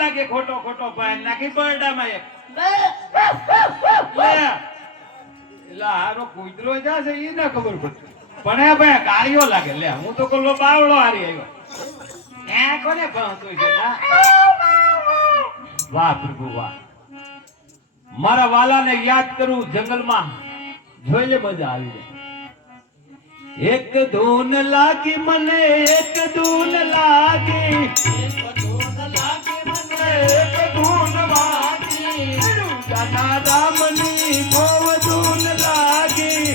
લાગે ખોટો ખોટો ભાઈ નાખી બરડામાં એક હારો કુતરો જશે એ ના ખબર પડે પણ હે ભાઈ કાળિયો લાગે લે હું તો કોલો બાવળો હારી આવ્યો ત્યાં કોને ભણતો છે વાહ પ્રભુ વાહ મારા વાલાને યાદ કરું જંગલમાં જોઈ લે મજા આવી જાય એક ધૂન લાગી મને એક ધૂન લાગી એક ધૂન વાગી જાના રામની ભવ ધૂન લાગી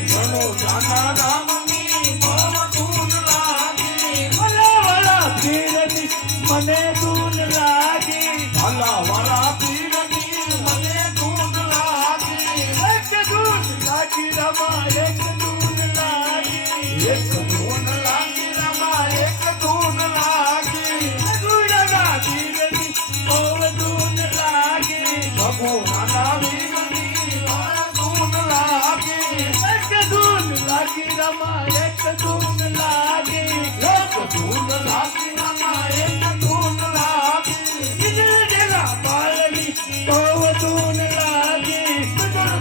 જાના રામની ભવ ધૂન લાગી વલા વલા પીરની મને ધૂન લાગી વલા વલા પીરની મને ધૂન લાગી એક ધૂન લાગી રમા એક ધૂન લાગી એક ધૂન લાગી રમા એક ધૂન લાગી ગુણના પીરની ભવ ધૂન લાગી ભગવાના વીરની ભવ ધૂન લાગી એક ધૂન લાગી રમા એક ધૂન લાગી એક ધૂન લાગી રમા એક ધૂન લાગી ઇજલા બાળની ભવ ધૂન લાગી ઇજલા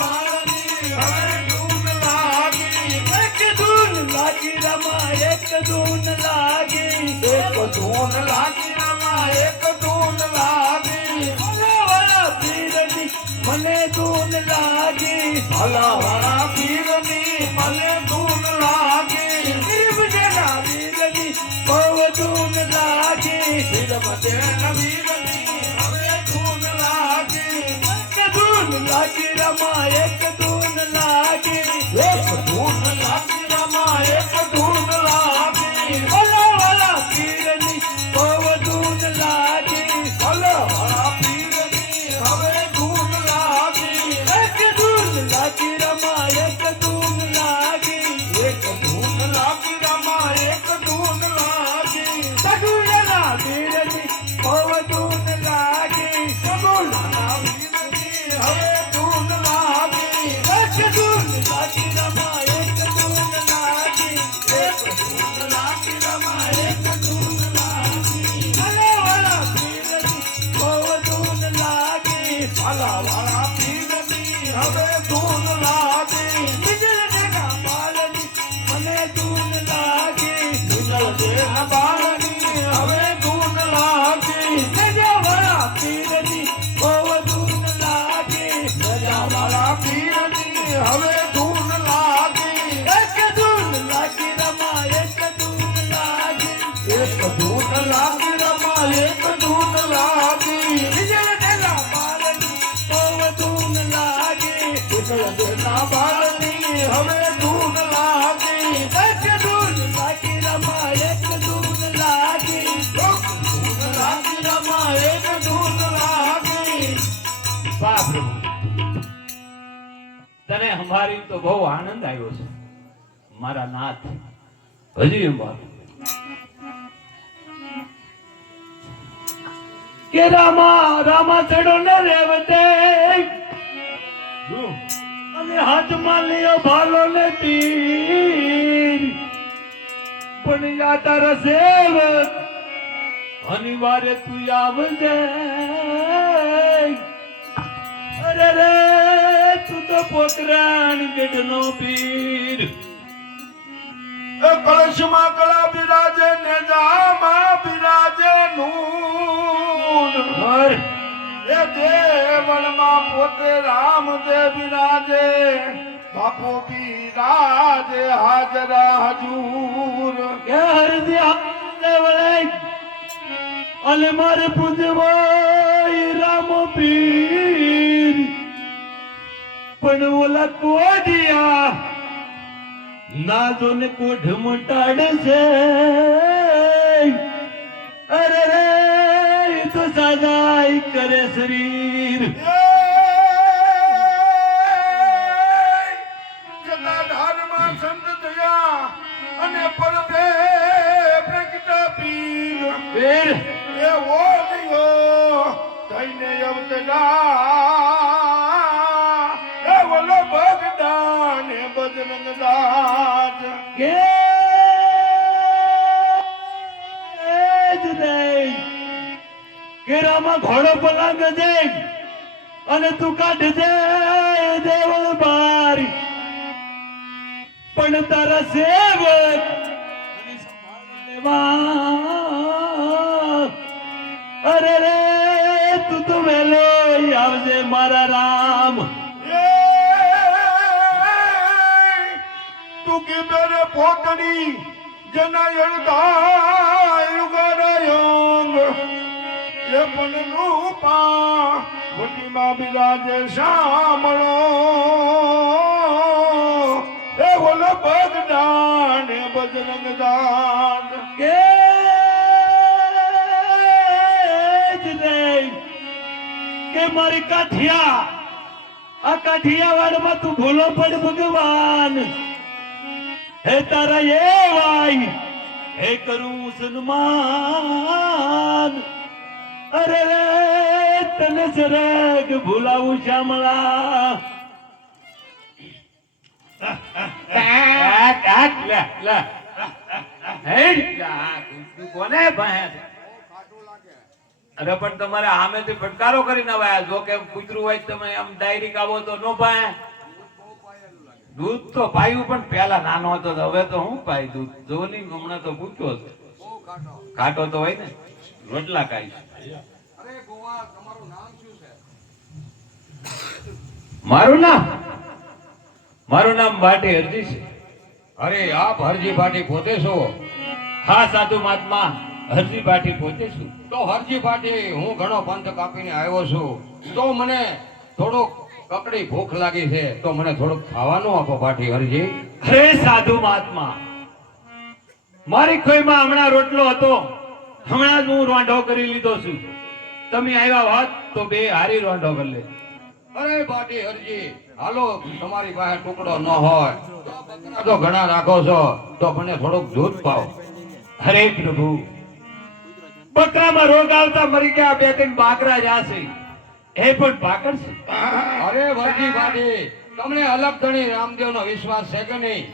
બાળની ભવ ધૂન લાગી એક ધૂન લાગી રમા એક ધૂન લાગી એક ધૂન લાગી રમા એક ધૂન લાગી ભલા પીરની મને ધૂન લાગી ભલા વાળા પીરની મને ધૂન લાગી ગરીબ જેના વીરની ભવ ધૂન લાગી ગરીબ જેના વીરની હવે ધૂન લાગી એક ધૂન લાગી રમા એક ધૂન લાગી એક ધૂન લાગી રમા એક ધૂન લાગી ભલા વાળા પીરની ભવ ધૂન લાગી ભલા વાળા પીરની હવે ધૂન લાગી એક ધૂન લાગી રમા એક ધૂન લાગી એક ધૂન લાગી રમા એક ધૂન લાગી સગુણા વીરની ભવ ધૂન લાગી સગુણા વીરની હવે ધૂન લાગી એક ધૂન લાગી રમા એક ધૂન લાગી એક ધૂન લાગી રમા એક ધૂન લાગી ભલા વાળા પીરની ભવ ધૂન લાગી ભલા વાળા પીરની હવે ધૂન લાગી નિજલ જેના બાળની મને ધૂન લાગી નિજલ જેના બાળની હવે ધૂન લાગી નજા વાળા પીરની ભવ ધૂન લાગી નજા વાળા પીરની હવે ધૂન લાગી એક ધૂન લાગી રમા એક ધૂન લાગી એક ધૂન લાગી રમા એક ધૂન લાગી નિજલ જેના બાળની ભવ ધૂન લાગી નિજલ જેના બાળની હવે ધૂન લાગી એક ધૂન લાગી રમા એક ધૂન લાગી ધૂન લાગી રમા એક ધૂન લાગી વાહ પ્રભુ તને હમારી તો બહુ આનંદ આવ્યો છે મારા નાથ હજી એમ કે રામા રામા ચડો ને રેવતે અને હાથમાં લ્યો ભાલો ને તીર પણ યાદ રસેવ અનિવાર્ય તું આવજે અરે રે તું તો પોતરાણ ગઢનો પીર કળશમાં કળા બિરાજે ને જામાં બિરાજે નૂન એ દેવળમાં પોતે રામદેવ બિરાજે બાપો બિરાજે હાજરા હજૂર કે હરદ્યા દેવળે અલે મારે પૂજવાય રામ પીર પણ ઓલા કોડિયા ના જોને કોઢ મટાડે છે અરે રે તો સદાય કરે શરીર જટાધારમાં સંત દયા અને પરતે પ્રગટા પીર પીર એ ઓલિયો થઈને અવતરા એ ઓલો ભગડા ને બજરંગ દાસ કે જ નહીં કેરામાં ઘોડો પલાંગ દે અને તું કાઢ દે દેવળ બાર પણ તારા સેવક અને સંભાળ લેવા અરે રે તું તો વેલો આવજે મારા રામ તું ગીબેરે પોતડી જનાયણ દાયુગરયોંગ એ પણ રૂપા વટીમાં બિરાજે શામળો એ ઓલો બગડા ને બજરંગ દાસ કે જ નહીં કે મારી કાઠિયા આ કાઠિયાવાડમાં તું ભૂલો પડ ભગવાન હે તારા એ વાઈ હે કરું સન્માન અરે રે તને સરગ ભૂલાવું શ્યામળા કોને ભણ્યા અરે પણ તમારે સામેથી ફટકારો કરીને વાયા જો કે કૂતરું હોય તમે આમ ડાયરેક્ટ આવો તો નો પાય દૂધ તો પાયું પણ પેલા નાનો હતો તો હવે તો હું પાય દૂધ જો નહીં હમણાં તો પૂછ્યો છે ખાટો તો હોય ને રોટલા ખાઈશ મારું નામ ભાટી હરજી છે અરે આપ હરજી ભાટી પોતે છો હા સાધુ મહાત્મા હરજી ભાટી પોતે છું તો હરજી ભાટી હું ઘણો પંથ કાપીને આવ્યો છું તો મને થોડોક કકડી ભૂખ લાગી છે તો મને થોડુંક ખાવાનું આપો ભાટી હરજી અરે સાધુ મહાત્મા મારી ખોઈમાં હમણાં રોટલો હતો હમણાં જ હું રોંઢો કરી લીધો છું તમે આવ્યા હોત તો બે હારી રોંઢો કરી લે અરે ભાટી હરજી હાલો તમારી પાસે ટુકડો ન હોય તો ઘણા રાખો છો તો મને થોડુંક દૂધ પાવ હરે પ્રભુ બકરામાં રોગ આવતા મરી ગયા બે ત્રણ બાકરા રહ્યા છે એ પણ પાકડ છે અરે ભરજી ભાટી તમને અલગ ધણી રામદેવ નો વિશ્વાસ છે કે નહીં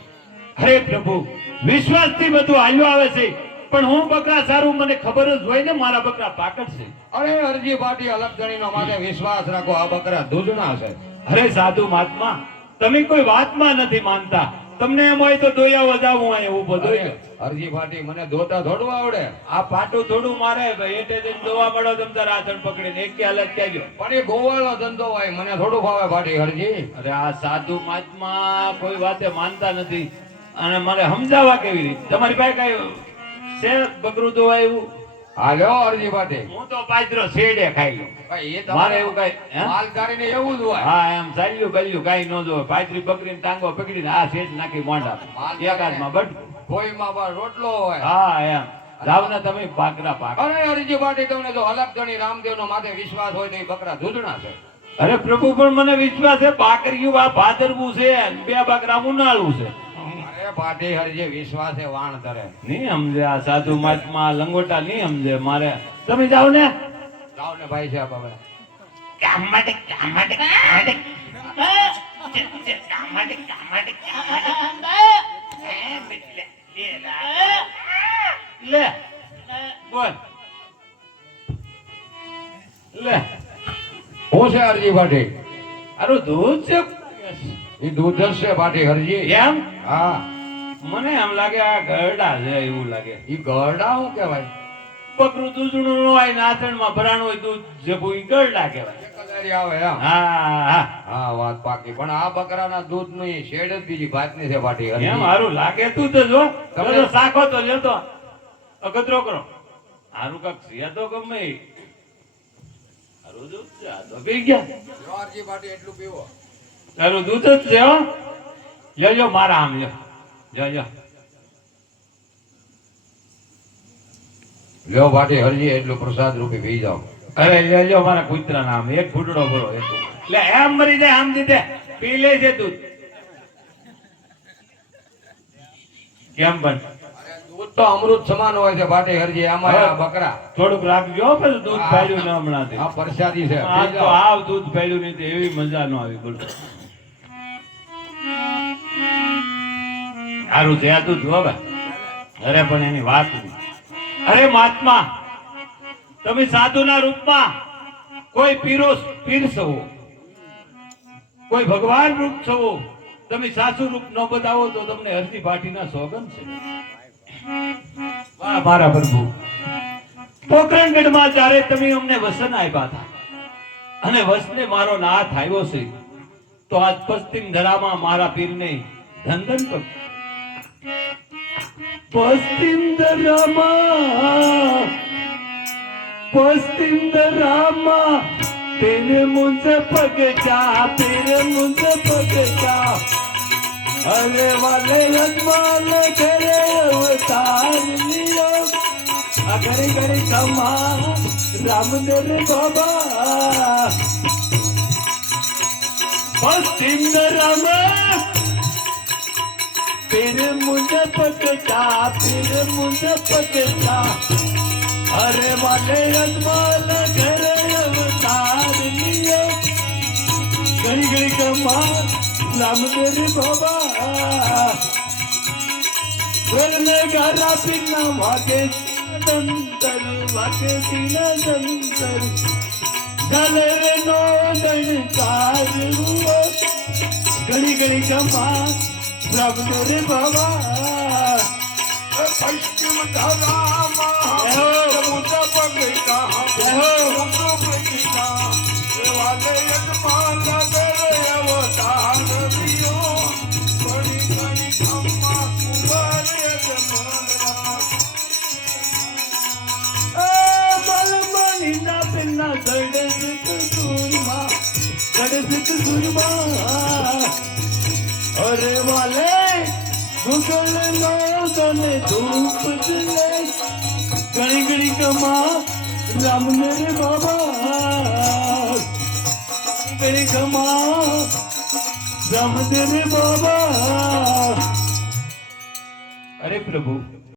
હરે પ્રભુ વિશ્વાસ થી બધું હાલ્યું આવે છે પણ હું બકરા સારું મને ખબર જ હોય ને મારા બકરા પાકડ છે અરે હરજી ભાટી અલગ ધણી નો માથે વિશ્વાસ રાખો આ બકરા દૂધના છે અરે સાધુ મહાત્મા તમે કોઈ વાતમાં નથી માનતા તમને એમ હોય તો દોયા વધાવું હોય એવું બધું હરજી ભાટી મને દોતા થોડું આવડે આ પાટું થોડું મારે એટલે જઈને દોવા મળો તમ તાર આસન પકડીને એક હાલત ક્યાં પણ એ ગોવાળો ધંધો હોય મને થોડું ફાવે ભાટી હરજી અરે આ સાધુ મહાત્મા કોઈ વાતે માનતા નથી અને મને સમજાવવા કેવી રીતે તમારી પાસે કઈ છે બકરું દોવા એવું હાલ્યો હરજી ભાટી હું તો પાજરો શેડે ખાઈ લઉં મારે એવું કઈ માલધારીને એવું જ હોય હા એમ ચાલ્યું ગલ્યું કઈ ન જોવે પાજરી બકરીને ટાંગો પકડીને આ શેડ નાખી મોઢા એકાદમાં બટકું કોઈમાં પણ રોટલો હોય હા એમ જાવ ને તમે બાકરા પાક અરે હરજી ભાટી તમને જો અલગ ધણી રામદેવ નો માથે વિશ્વાસ હોય તો એ બકરા દૂધના છે અરે પ્રભુ પણ મને વિશ્વાસ છે બાકરીયું આ ભાદરવું છે અને બે બાકરા ઉનાળું છે અરે ભાટી હરજી વિશ્વાસે વાણ ધરે નહીં સમજે આ સાધુ મહાત્મા લંગોટા નહીં સમજે મારે તમે જાઓ ને જાઓ ને ભાઈ સાહેબ હવે લે બોલ લે હું છે હરજી ભાટી આરું દૂધ છે એ દૂધ જ છે ભાટી હરજી એમ હા મને એમ લાગે આ ગરડા છે એવું લાગે એ ગરડા શું કહેવાય બકરું દૂધનું ન હોય નાસણમાં ભરાણું હોય દૂધ જેવું ઈ ગરડા કહેવાય કલરી આવે એમ હા હા હા વાત પાકી પણ આ બકરાના દૂધ નું શેડ જ બીજી ભાતની છે ભાટી હરજી એમ હારું લાગે તું તો જો તમે- તમે સાખો તો લેતો અગતરો કરો હારું કાક છે તો ગમે ઈ. હારું દૂધ છે આ તો પી ગયા હરજી ભાટી એટલું પીવો તારું દૂધ જ છે હો લેજો મારા આમ લ્યો લ્યો ભાટી હરજી એટલું પ્રસાદ રૂપી પી જાઓ અરે લેજો મારા કૂતરા નામ એક ફૂટડો ભરો એટલે એમ મરી જાય આમ જીતે પી લે છે દૂધ કેમ પણ દૂધ તો અમૃત સમાન હોય છે ભાટી હરજી આમાં આ બકરા થોડુંક રાખજો પછી દૂધ પાડ્યું ન હમણાં આ પ્રસાદી છે આ તો આવ દૂધ પાડ્યું નહીં તો એવી મજા ન આવી બોલો સારું છે આ દૂધ હવે અરે પણ એની વાત નહીં. અરે મહાત્મા તમે સાધુના રૂપમાં કોઈ પીર છો કોઈ ભગવાન રૂપ છો તમે સાસુ રૂપ ન બતાવો તો તમને હરજી ભાટીના સોગન છે. વાહ મારા પ્રભુ પોકરણગઢમાં જ્યારે તમે અમને વસન આપ્યા હતા અને વસને મારો નાથ આવ્યો છે તો આજ પશ્ચિમ ધરામાં મારા પીરને ધંધન કર પશ્ચિમ ધરામાં तेरे मुझे पगचा तेरे मुझे पगचा अरे वाले अजमाल करे अवतार लियो अगर करे कमा राम तेरे बाबा पश्चिम राम तेरे मुझे पगचा तेरे मुझे पगचा अरे वाले अजमाल करे अवतार लियो घड़ी घड़ी कमा राम तेरे बाबा बोलने गारा पीना वाके दंतर वाके पीना दंतर गले रे नो दन कार हुआ घड़ी घड़ी कमा राम तेरे बाबा पश्चिम धरामा मुझे पगता मुझे पगता वाले यजमान करे अवतार लियो बड़ी बड़ी अम्मा कुंवर यजमान बल मणि ना पिन्ना गणसिक सुरमा अरे वाले गुगल नो गने धूप जले घड़ी घड़ी कमा राम मेरे बाबा घड़ी कमा राम तेरे बाबा. अरे प्रभु